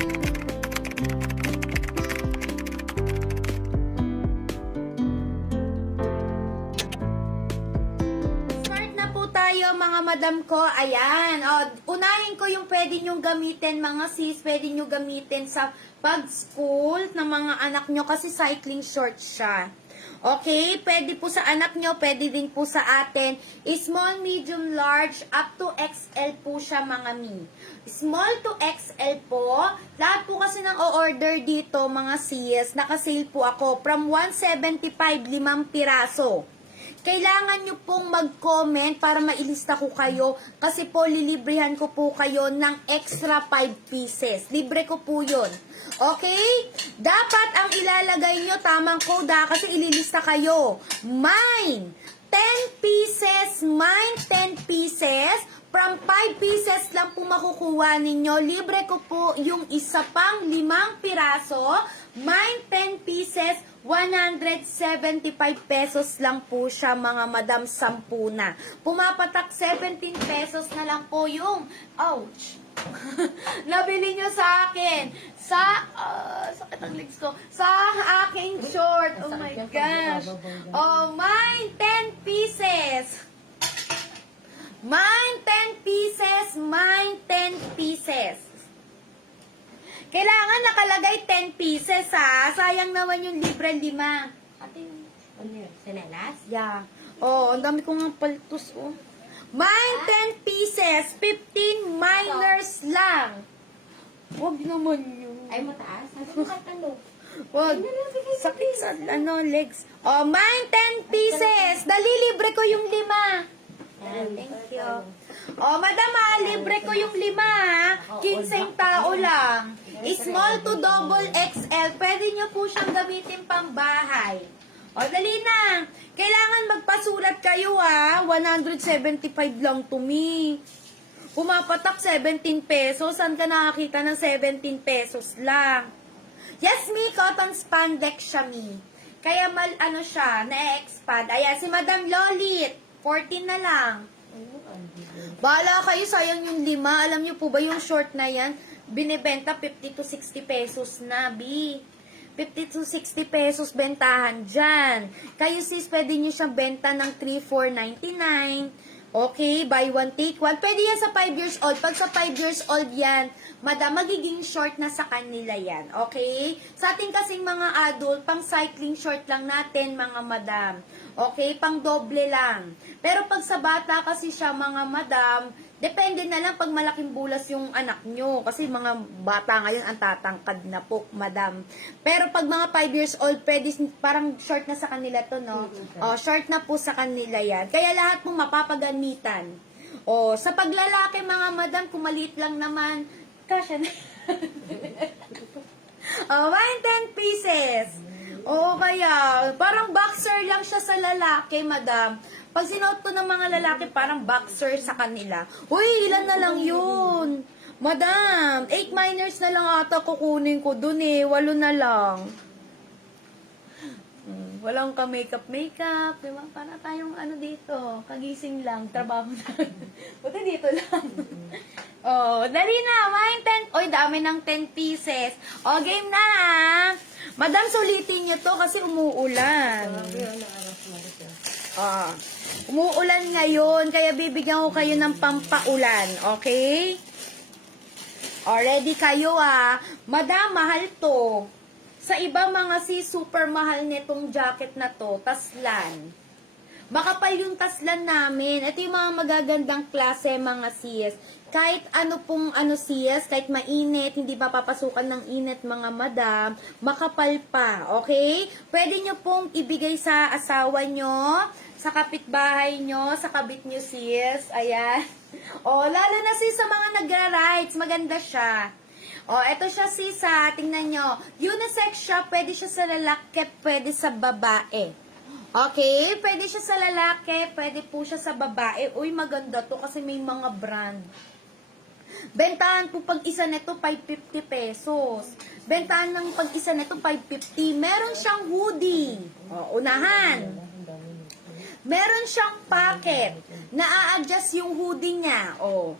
Start na po tayo mga madam ko. Ayan. O, unahin ko yung pwede nyong gamitin mga sis. Pwede nyo gamitin sa pag-school ng mga anak nyo kasi cycling short siya. Okay? Pwede po sa anak nyo, pwede din po sa atin. Small, medium, large, up to XL po siya mga mi. Small to XL po. Lahat po kasi ng o-order dito mga sis, nakasale po ako from 175, 5 piraso. Kailangan nyo pong mag-comment para mailista ko kayo kasi po lilibrihan ko po kayo ng extra 5 pieces. Libre ko po yun. Okay? Dapat ang ilalagay nyo tamang code kasi ililista kayo. Mine! 10 pieces, mine 10 pieces. From 5 pieces lang po makukuha ninyo. Libre ko po yung isa pang 5 piraso. Mine 10 pieces, 175 pesos lang po siya mga madam, 10 na. Pumapatak 17 pesos na lang po yung, ouch, nabili nyo sa akin. Sakit ang legs ko. Sa aking short. Oh my gosh. Oh, mine 10 pieces. Mine 10 pieces, mine 10 pieces. Kailangan nakalagay 10 pieces ha. Sayang naman yung libre 5. Ate, ano yun? Sinelas? Yeah. Oh, ang dami ko nga paltos oh. Mine 10 pieces, 15 minors lang. Wag naman yun. Ay, mataas? Ano ka talo? Wag. Sakit sa legs. Oh, mine 10 pieces. Dali, libre ko yung 5. Thank you. Oh, madam libre ko yung 5 15 tao lang. Small to double XL. Pwede nyo po siyang gamitin pang bahay. O, dali na. Kailangan magpasulat kayo 175 lang to me. Pumapatak 17 pesos. Saan ka nakakita ng 17 pesos lang? Yes, mi. Cotton spandex siya, mi. Kaya siya, na-expand. Ayan, si Madam Lolit. 14 na lang. Bahala kayo, sayang yung 5. Alam nyo po ba yung short na yan? Binibenta 50 to 60 pesos na, B. 50 to 60 pesos bentahan dyan. Kayo sis, pwede nyo siyang benta ng 3,499. Okay, buy one, take one. Pwede yan sa 5 years old. Pag sa 5 years old yan, madam, magiging short na sa kanila yan. Okay? Sa ating kasing mga adult, pang cycling short lang natin, mga madam. Okay? Pang doble lang. Pero pag sa bata kasi siya, mga madam, depende na lang pag malaking bulas yung anak nyo. Kasi mga bata ngayon ang tatangkad na po, madam. Pero pag mga 5 years old, pwede, parang short na sa kanila to, no? Oh, short na po sa kanila yan. Kaya lahat pong mapapagamitan. Oh, sa paglalaki, mga madam, kung maliit lang naman, kasya na. Oh, 10 pieces. Oo, kaya, parang boxer lang siya sa lalaki, madam. Pag sinuot ko ng mga lalaki, parang boxer sa kanila. Uy, ilan na lang yun? Madam, 8 minors na lang ata kukunin ko dun 8 na lang. Walang ka-makeup. Diba? Para tayong dito, kagising lang, trabaho na. Buti dito lang. Oh, dali na, mine 10. Oy, dami ng 10 pieces. Oh, game na. Madam, sulitin nyo to kasi umuulan. Umuulan ngayon, kaya bibigyan ko kayo ng pampaulan, okay? O, ready kayo Madam, mahal to. Sa iba mga super mahal nitong jacket na to, taslan. Makapal yung taslan namin. Ito yung mga magagandang klase, mga sis. Kahit sis, kahit mainit, hindi pa papasukan ng init, mga madam, makapal pa, okay? Pwede nyo pong ibigay sa asawa nyo, sa kapitbahay nyo, sa kabit nyo, sis. Ayan. O, lalo na sis sa mga nagra-rides, maganda siya. O, eto siya sis tingnan nyo. Unisex siya, pwede siya sa lalaki, pwede sa babae. Okay, pwede siya sa lalaki, pwede po siya sa babae. Uy, maganda to kasi may mga brand. Bentahan po pag isa nito 550 pesos. Bentahan ng pag isa nito 550. Meron siyang hoodie. O, unahan. Meron siyang pocket. Na-a-adjust yung hoodie niya. O.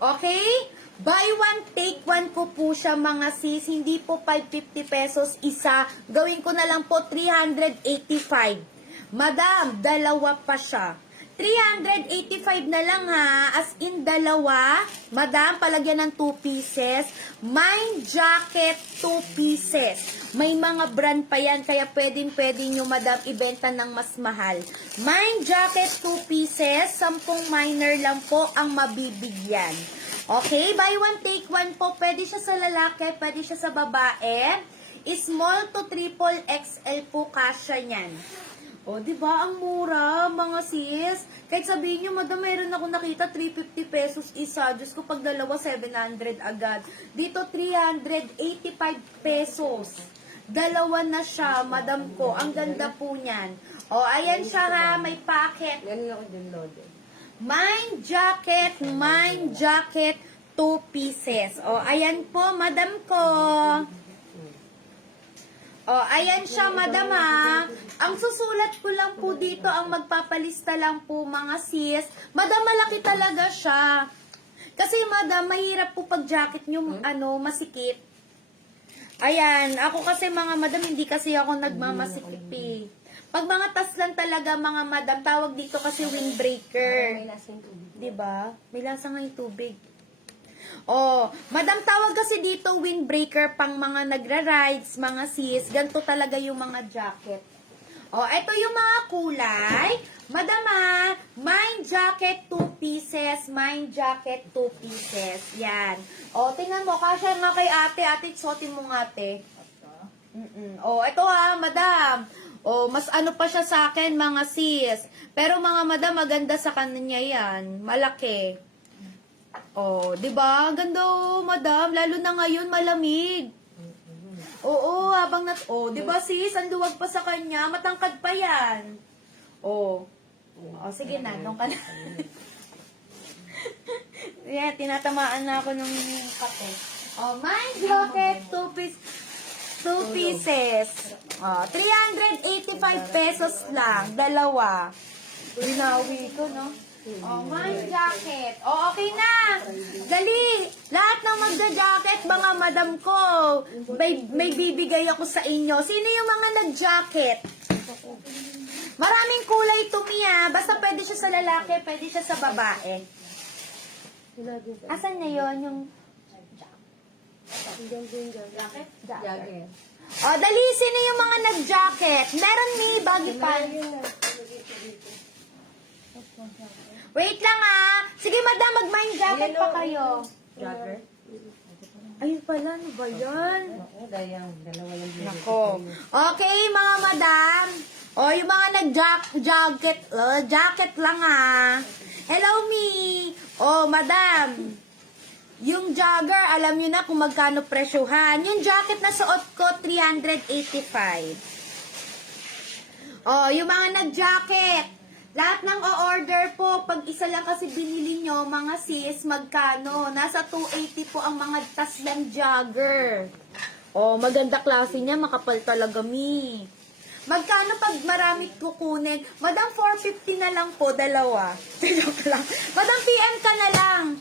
Okay? Buy one, take one ko po siya mga sis. Hindi po 550 pesos isa. Gawin ko na lang po 385. Madam, dalawa pa siya. 385 na lang ha. As in dalawa. Madam, palagyan ng 2 pieces. Mine jacket, 2 pieces. May mga brand pa yan, kaya pwedeng nyo, madam, ibenta ng mas mahal. Mine jacket, 2 pieces. 10 minor lang po ang mabibigyan. Okay, buy one, take one po. Pwede siya sa lalaki, pwede siya sa babae. Small to triple XL po kasya niyan. O, di ba ang mura, mga sis? Kahit sabihin nyo, madam, mayroon ako nakita 350 pesos isa. Diyos ko, pag dalawa, 700 agad. Dito, 385 pesos. Dalawa na siya, madam ko. Ang ganda po niyan. O, ayan siya ha, may packet. Ganun ako din loaded. Mine jacket, 2 pieces. O, ayan po, madam ko. O, ayan siya, madam ha. Ang susulat ko lang po dito, ang magpapalista lang po, mga sis. Madam, malaki talaga siya. Kasi, madam, mahirap po pag jacket nyo, masikip. Ayan, ako kasi, mga madam, hindi kasi ako nagmamasikip eh. Pag mga tas lang talaga, mga madam, tawag dito kasi windbreaker. May lasing tubig. Diba? May lasa nga yung tubig. Oh, madam, tawag kasi dito windbreaker pang mga nagra-rides, mga sis. Ganito talaga yung mga jacket. Oh, ito yung mga kulay. Madam, mine jacket 2 pieces, mine jacket 2 pieces. Yan. Oh, tingnan mo, kasya nga kay ate. Ate, suotin mo nga, ate. Oh, ito madam. Oh, mas ano pa siya sa akin, mga sis. Pero mga madam, maganda sa kanya yan. Malaki. Oh, 'di ba? Ganda, madam, lalo na ngayon malamig. Oo, habang 'di ba sis, ang luwag pa sa kanya, matangkad pa 'yan. Oh. Oh, sige na, doon ka na. Yeah, tinatamaan na ako ng kape. Oh, my jacket, 2 pieces. Oh, 385 pesos lang, dalawa. Binawi ko, no? Oh, my jacket. Oh, okay na. Dali. Lahat ng magja-jacket, mga madam ko, may bibigay ako sa inyo. Sino yung mga nag-jacket? Maraming kulay ito, Mia. Basta pwede siya sa lalaki, pwede siya sa babae. Asan na yon yung jacket? Jagger. Oh, dali. Sino yung mga nag-jacket? Meron, Mi. Baggy pants. Wait lang Sige, madam, mag-mind jacket pa kayo. Jagger. Ayun pala, ano ba yan? Oo, dalawa yung Nako. Okay, mga madam. O, yung mga nag-jacket, jacket lang Hello, me. O, madam. Yung jogger, alam nyo na kung magkano presyuhan. Yung jacket na suot ko, 385. O, yung mga nag-jacket. Lahat ng o-order po, pag isa lang kasi binili nyo, mga sis, magkano? Nasa 280 po ang mga taslang jogger. Oh, maganda klase niya, makapal talaga, mi. Magkano pag marami kukunin? Madam, 450 na lang po, dalawa. Joke lang. Madam, PM ka na lang.